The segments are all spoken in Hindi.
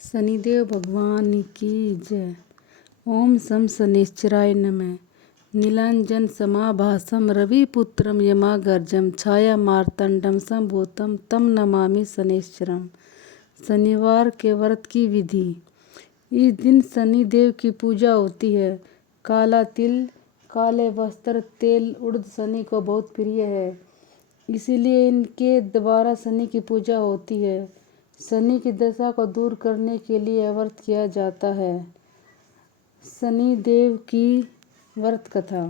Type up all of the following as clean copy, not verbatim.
शनिदेव भगवान की जय। ओम शं शनैश्चराय नमः। नीलांजन समाभासम रविपुत्रम यमागर्जम छाया मार्तंडम संभूतम तम नमामि शनैश्चरम। शनिवार के व्रत की विधि। इस दिन शनिदेव की पूजा होती है। काला तिल, काले वस्त्र, तेल उड़द शनि को बहुत प्रिय है, इसीलिए इनके द्वारा शनि की पूजा होती है। शनि की दशा को दूर करने के लिए यह व्रत किया जाता है। शनि देव की व्रत कथा।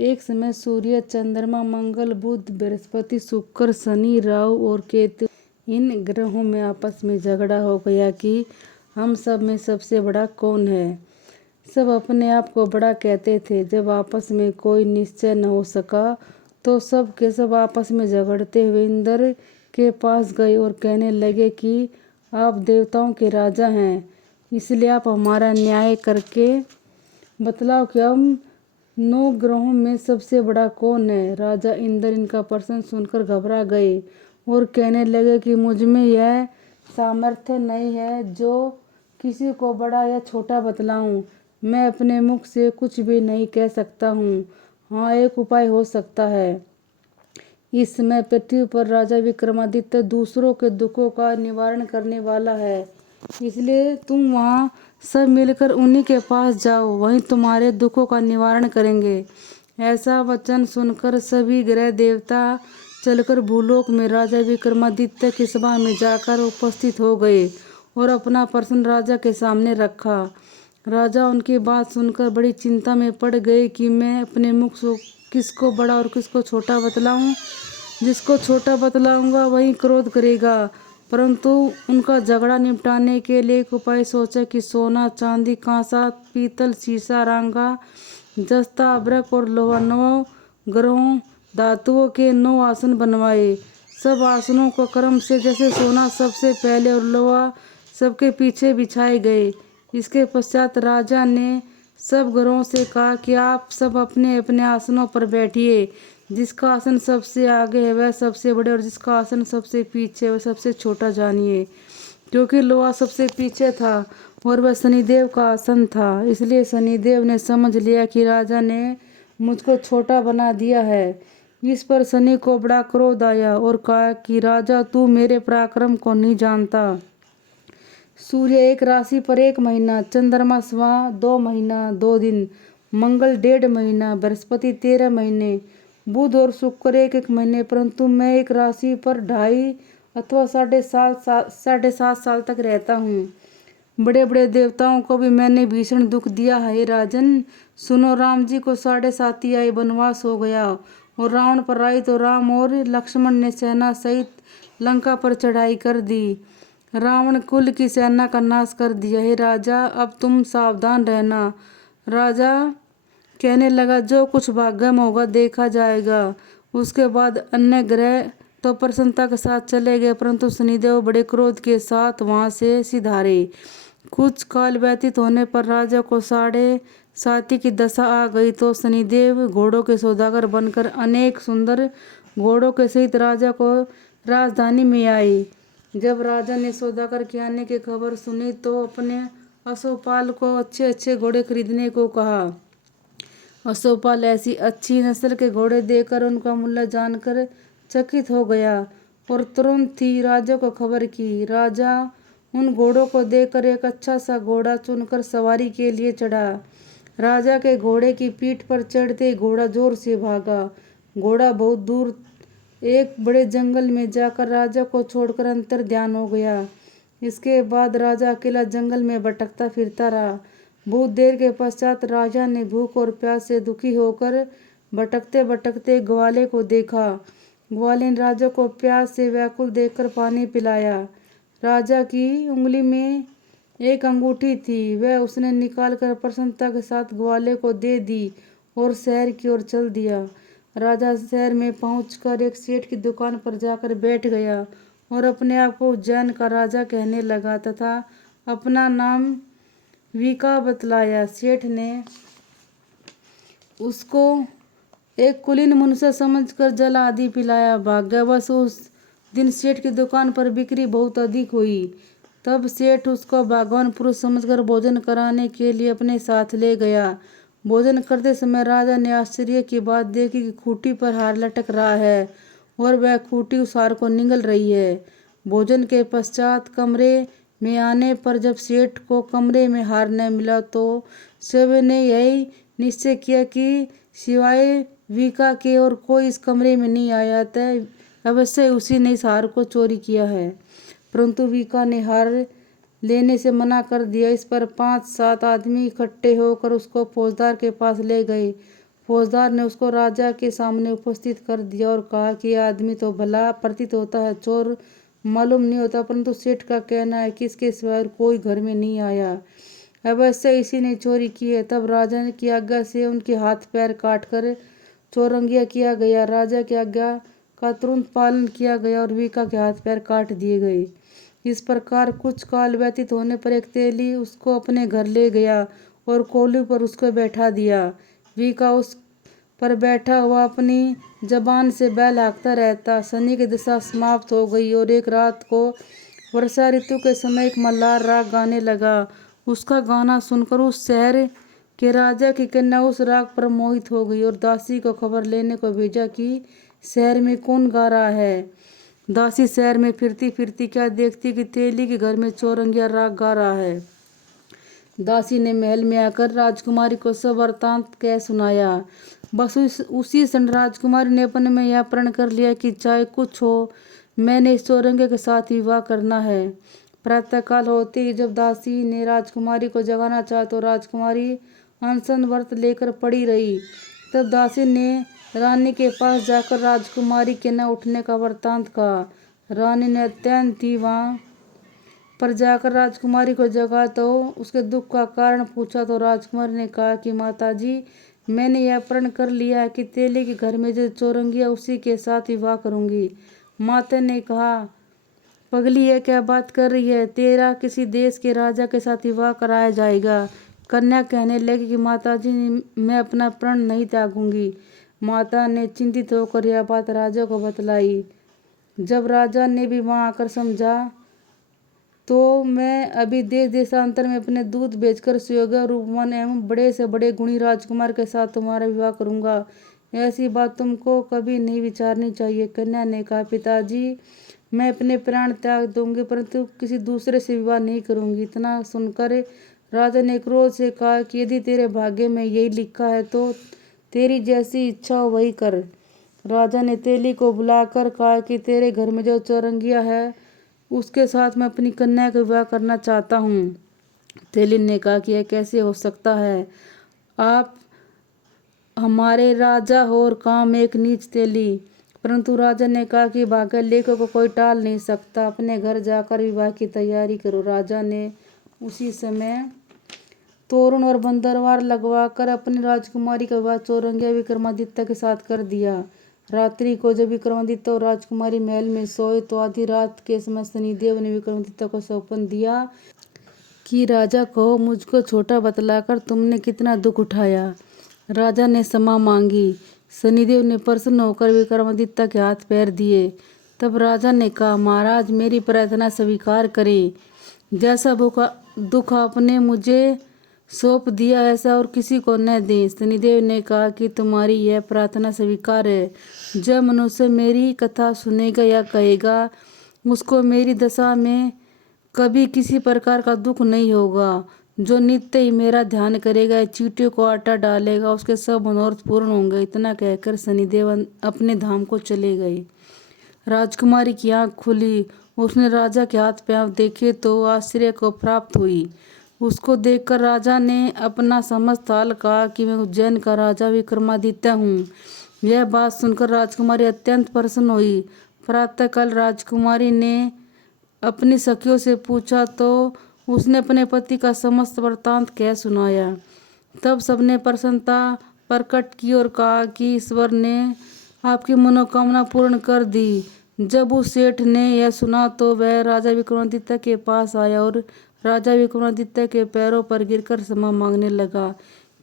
एक समय सूर्य, चंद्रमा, मंगल, बुध, बृहस्पति, शुक्र, शनि, राहु और केतु इन ग्रहों में आपस में झगड़ा हो गया कि हम सब में सबसे बड़ा कौन है। सब अपने आप को बड़ा कहते थे। जब आपस में कोई निश्चय न हो सका तो सब के सब आपस में झगड़ते हुए इंद्र के पास गए और कहने लगे कि आप देवताओं के राजा हैं, इसलिए आप हमारा न्याय करके बतलाओ कि हम 9 ग्रहों में सबसे बड़ा कौन है। राजा इंद्र इनका प्रश्न सुनकर घबरा गए और कहने लगे कि मुझ में यह सामर्थ्य नहीं है जो किसी को बड़ा या छोटा बतलाऊं। मैं अपने मुख से कुछ भी नहीं कह सकता हूँ। हाँ, एक उपाय हो सकता है। इस समय पृथ्वी पर राजा विक्रमादित्य दूसरों के दुखों का निवारण करने वाला है, इसलिए तुम वहाँ सब मिलकर उन्हीं के पास जाओ, वहीं तुम्हारे दुखों का निवारण करेंगे। ऐसा वचन सुनकर सभी ग्रह देवता चलकर भूलोक में राजा विक्रमादित्य की सभा में जाकर उपस्थित हो गए और अपना प्रश्न राजा के सामने रखा। राजा उनकी बात सुनकर बड़ी चिंता में पड़ गए कि मैं अपने मुख से किसको बड़ा और किसको छोटा बतलाऊं। जिसको छोटा बतलाऊंगा वही क्रोध करेगा। परंतु उनका झगड़ा निपटाने के लिए एक उपाय सोचा कि सोना, चांदी, कांसा, पीतल, शीशा, रांगा, जस्ता, अभ्रक और लोहा 9 ग्रहों धातुओं के 9 आसन बनवाए। सब आसनों को क्रम से जैसे सोना सबसे पहले और लोहा सबके पीछे बिछाए गए। इसके पश्चात राजा ने सब ग्रहों से कहा कि आप सब अपने अपने आसनों पर बैठिए। जिसका आसन सबसे आगे है वह सबसे बड़े और जिसका आसन सबसे पीछे है वह सबसे छोटा जानिए। क्योंकि लोहा सबसे पीछे था और वह शनिदेव का आसन था, इसलिए शनिदेव ने समझ लिया कि राजा ने मुझको छोटा बना दिया है। इस पर शनि को बड़ा क्रोध आया और कहा कि राजा, तू मेरे पराक्रम को नहीं जानता। सूर्य एक राशि पर 1 महीना, चंद्रमा सवा 2 महीना 2 दिन, मंगल 1.5 महीना, बृहस्पति 13 महीने, बुध और शुक्र 1 महीने, परंतु मैं एक राशि पर 2.5 अथवा 7.5 साल तक रहता हूँ। बड़े बड़े देवताओं को भी मैंने भीषण दुख दिया है। राजन सुनो, राम जी को 7.5 आयु वनवास हो गया और रावण पर आई तो राम और लक्ष्मण ने सेना सहित लंका पर चढ़ाई कर दी। रावण कुल की सेना का नाश कर दिया। हे राजा, अब तुम सावधान रहना। राजा कहने लगा, जो कुछ भाग्य में होगा देखा जाएगा। उसके बाद अन्य ग्रह तो प्रसन्नता के साथ चले गए, परंतु शनिदेव बड़े क्रोध के साथ वहां से सिधारे। कुछ काल व्यतीत होने पर राजा को 7.5 की दशा आ गई तो शनिदेव घोड़ों के सौदागर बनकर अनेक सुंदर घोड़ों के सहित राजा को राजधानी में आए। जब राजा ने सौदागर के आने की खबर सुनी तो अपने अश्वपाल को अच्छे अच्छे घोड़े खरीदने को कहा। अश्वपाल ऐसी अच्छी नस्ल के घोड़े देखकर उनका मूल्य जानकर चकित हो गया और तुरंत ही राजा को खबर की। राजा उन घोड़ों को देखकर एक अच्छा सा घोड़ा चुनकर सवारी के लिए चढ़ा। राजा के घोड़े की पीठ पर चढ़ते घोड़ा जोर से भागा। घोड़ा बहुत दूर एक बड़े जंगल में जाकर राजा को छोड़कर अंतर ध्यान हो गया। इसके बाद राजा अकेला जंगल में भटकता फिरता रहा। बहुत देर के पश्चात राजा ने भूख और प्यास से दुखी होकर भटकते भटकते ग्वाले को देखा। ग्वाले ने राजा को प्यास से व्याकुल देखकर पानी पिलाया। राजा की उंगली में एक अंगूठी थी, वह उसने निकालकर प्रसन्नता के साथ ग्वाले को दे दी और शहर की ओर चल दिया। राजा शहर में पहुंचकर एक सेठ की दुकान पर जाकर बैठ गया और अपने आप को उज्जैन का राजा कहने लगा तथा अपना नाम विका बतलाया। सेठ ने उसको एक कुलीन मनुष्य समझकर जल आदि पिलाया। भाग्यवश उस दिन सेठ की दुकान पर बिक्री बहुत अधिक हुई। तब सेठ उसको भगवान पुरुष समझकर भोजन कराने के लिए अपने साथ ले गया। भोजन करते समय राजा ने आश्चर्य की बात देखी कि खूंटी पर हार लटक रहा है और वह खूंटी उस हार को निगल रही है। भोजन के पश्चात कमरे में आने पर जब सेठ को कमरे में हार न मिला तो सभी ने यही निश्चय किया कि सिवाय वीका के और कोई इस कमरे में नहीं आया, तय अवश्य उसी ने इस हार को चोरी किया है। परंतु वीका ने हार लेने से मना कर दिया। इस पर 5-7 आदमी इकट्ठे होकर उसको फौजदार के पास ले गए। फौजदार ने उसको राजा के सामने उपस्थित कर दिया और कहा कि यह आदमी तो भला प्रतीत होता है, चोर मालूम नहीं होता, परंतु सेठ का कहना है कि इसके सिवाय कोई घर में नहीं आया, अवश्य इसी ने चोरी की है। तब राजा की आज्ञा से उनके हाथ पैर काटकर चौरंगिया किया गया। राजा की आज्ञा का तुरंत पालन किया गया और वीका के हाथ पैर काट दिए गए। इस प्रकार कुछ काल व्यतीत होने पर एक तेली उसको अपने घर ले गया और कोल्हू पर उसको बैठा दिया। वीका उस पर बैठा हुआ अपनी जबान से बैल हाँकता रहता। शनि की दशा समाप्त हो गई और एक रात को वर्षा ऋतु के समय एक मल्हार राग गाने लगा। उसका गाना सुनकर उस शहर के राजा की कन्या उस राग पर मोहित हो गई और दासी को खबर लेने को भेजा कि शहर में कौन गा रहा है। दासी शहर में फिरती फिरती क्या देखती कि तेली के घर में चौरंगिया राग गा रहा है। दासी ने महल में आकर राजकुमारी को सब वृत्तांत कह सुनाया। बस उसी क्षण राजकुमारी ने अपने में यह प्रण कर लिया कि चाहे कुछ हो, मैंने इस चौरंगिया के साथ विवाह करना है। प्रातःकाल होते ही जब दासी ने राजकुमारी को जगाना चाहा तो राजकुमारी अनशन व्रत लेकर पड़ी रही। तब दासी ने रानी के पास जाकर राजकुमारी के न उठने का वृत्तांत कहा। रानी ने अत्यंत ही वहां पर जाकर राजकुमारी को जगा तो उसके दुख का कारण पूछा तो राजकुमारी ने कहा कि माताजी, मैंने यह प्रण कर लिया है कि तेली के घर में जो चौरंगिया उसी के साथ विवाह करूंगी। माता ने कहा, पगली यह क्या बात कर रही है, तेरा किसी देश के राजा के साथ विवाह कराया जाएगा। कन्या कहने लगी कि माताजी, मैं अपना प्रण नहीं त्यागूंगी। माता ने चिंतित होकर यह बात राजा को बतलाई। जब राजा ने भी वहां आकर समझा तो मैं अभी देश देशांतर में अपने दूध बेचकर सुयोग्य रूपवान एवं बड़े से बड़े गुणी राजकुमार के साथ तुम्हारा विवाह करूंगा। ऐसी बात तुमको कभी नहीं विचारनी चाहिए। कन्या ने कहा, पिताजी, मैं अपने प्राण त्याग दूंगी परंतु किसी दूसरे से विवाह नहीं करूंगी। इतना सुनकर राजा ने क्रोध से कहा कि यदि तेरे भाग्य में यही लिखा है तो तेरी जैसी इच्छा हो वही कर। राजा ने तेली को बुलाकर कहा कि तेरे घर में जो चौरंगिया है उसके साथ मैं अपनी कन्या का विवाह करना चाहता हूँ। तेली ने कहा कि यह कैसे हो सकता है, आप हमारे राजा हो और काम एक नीच तेली। परंतु राजा ने कहा कि भाग्य लेखों को कोई टाल नहीं सकता, अपने घर जाकर विवाह की तैयारी करो। राजा ने उसी समय तोरण और बंदरवार लगवाकर अपनी राजकुमारी का विवाह चौरंगिया विक्रमादित्य के साथ कर दिया। रात्रि को जब विक्रमादित्य और राजकुमारी महल में सोए तो आधी रात के समय शनिदेव ने विक्रमादित्य को सौंपन दिया कि राजा कहो, मुझको छोटा बतलाकर तुमने कितना दुख उठाया। राजा ने क्षमा मांगी। शनिदेव ने प्रसन्न होकर विक्रमादित्य के हाथ पैर दिए। तब राजा ने कहा, महाराज, मेरी प्रार्थना स्वीकार करें। जैसा दुख आपने मुझे सौंप दिया ऐसा और किसी को न दें। शनिदेव ने कहा कि तुम्हारी यह प्रार्थना स्वीकार है। जब मनुष्य मेरी कथा सुनेगा या कहेगा, उसको मेरी दशा में कभी किसी प्रकार का दुख नहीं होगा। जो नित्य ही मेरा ध्यान करेगा, चींटियों को आटा डालेगा, उसके सब मनोरथ पूर्ण होंगे। इतना कहकर शनिदेव अपने धाम को चले गए। राजकुमारी की आंख खुली। उसने राजा के हाथ पैर देखे तो आश्चर्य को प्राप्त हुई। उसको देखकर राजा ने अपना समस्त हाल कहा कि मैं उज्जैन का राजा विक्रमादित्य हूँ। यह बात सुनकर राजकुमारी अत्यंत प्रसन्न हुई। प्रातःकाल राजकुमारी ने अपनी सखियों से पूछा तो उसने अपने पति का समस्त वृत्तांत कह सुनाया। तब सबने प्रसन्नता प्रकट की और कहा कि ईश्वर ने आपकी मनोकामना पूर्ण कर दी। जब उस सेठ ने यह सुना तो वह राजा विक्रमादित्य के पास आया और राजा विक्रमादित्य के पैरों पर गिरकर क्षमा मांगने लगा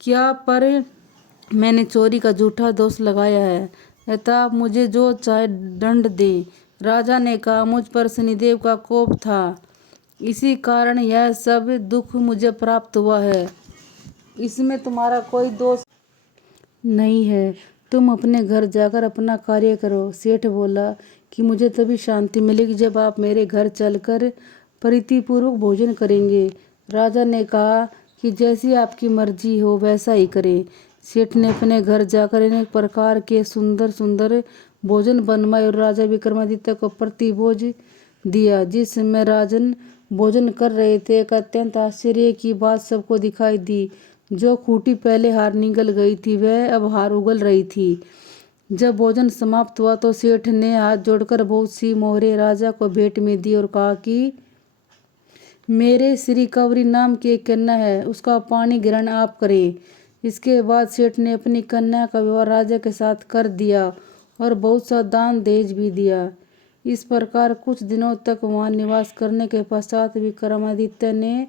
कि आप पर मैंने चोरी का झूठा दोष लगाया है, अतः आप मुझे जो चाहे दंड दें। राजा ने कहा, मुझ पर शनिदेव का कोप था, इसी कारण यह सब दुख मुझे प्राप्त हुआ है। इसमें तुम्हारा कोई दोष नहीं है। तुम अपने घर जाकर अपना कार्य करो। सेठ बोला कि मुझे तभी शांति मिलेगी जब आप मेरे घर चलकर प्रीतिपूर्वक भोजन करेंगे। राजा ने कहा कि जैसी आपकी मर्जी हो वैसा ही करें। सेठ ने अपने घर जाकर अनेक प्रकार के सुंदर सुंदर भोजन बनवाए और राजा विक्रमादित्य को प्रतिभोज दिया। जिस समय राजन भोजन कर रहे थे, एक अत्यंत आश्चर्य की बात सबको दिखाई दी। जो खूंटी पहले हार निगल गई थी वह अब हार उगल रही थी। जब भोजन समाप्त हुआ तो सेठ ने हाथ जोड़कर बहुत सी मोहरें राजा को भेंट में दी और कहा कि मेरे श्री कवरी नाम की एक कन्या है, उसका पाणी ग्रहण आप करें। इसके बाद सेठ ने अपनी कन्या का विवाह राजा के साथ कर दिया और बहुत सा दान दहेज भी दिया। इस प्रकार कुछ दिनों तक वहां निवास करने के पश्चात विक्रमादित्य ने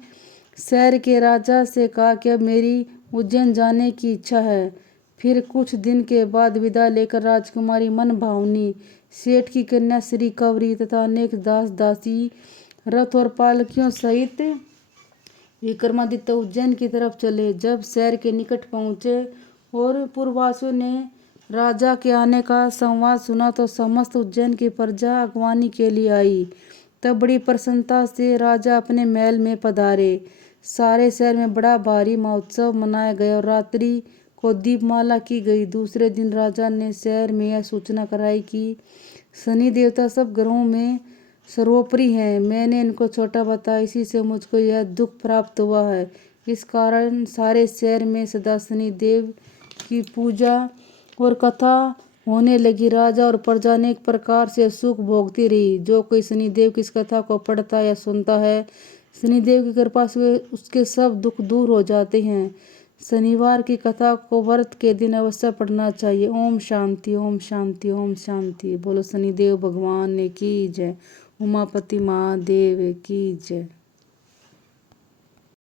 शहर के राजा से कहा कि अब मेरी उज्जैन जाने की इच्छा है। फिर कुछ दिन के बाद विदा लेकर राजकुमारी मन भावनी, सेठ की कन्या श्री कवरी तथा अनेक दास दासी रथ और पालकियों सहित विक्रमादित्य उज्जैन की तरफ चले। जब शहर के निकट पहुंचे और पुरवासियों ने राजा के आने का संवाद सुना तो समस्त उज्जैन की प्रजा अगवानी के लिए आई। तब बड़ी प्रसन्नता से राजा अपने महल में पधारे। सारे शहर में बड़ा भारी महोत्सव मनाया गया और रात्रि को दीपमाला की गई। दूसरे दिन राजा ने शहर में यह सूचना कराई कि शनि देवता सब ग्रहों में सर्वोपरि हैं। मैंने इनको छोटा बताया, इसी से मुझको यह दुख प्राप्त हुआ है। इस कारण सारे शहर में सदा शनि देव की पूजा और कथा होने लगी। राजा और प्रजा अनेक प्रकार से सुख भोगती रही। जो कोई शनिदेव की इस कथा को पढ़ता या सुनता है, शनिदेव की कृपा से उसके सब दुख दूर हो जाते हैं। शनिवार की कथा को व्रत के दिन अवश्य पढ़ना चाहिए। ओम शांति, ओम शांति, ओम शांति। बोलो शनिदेव भगवान की जय। उमापति महादेव की जय।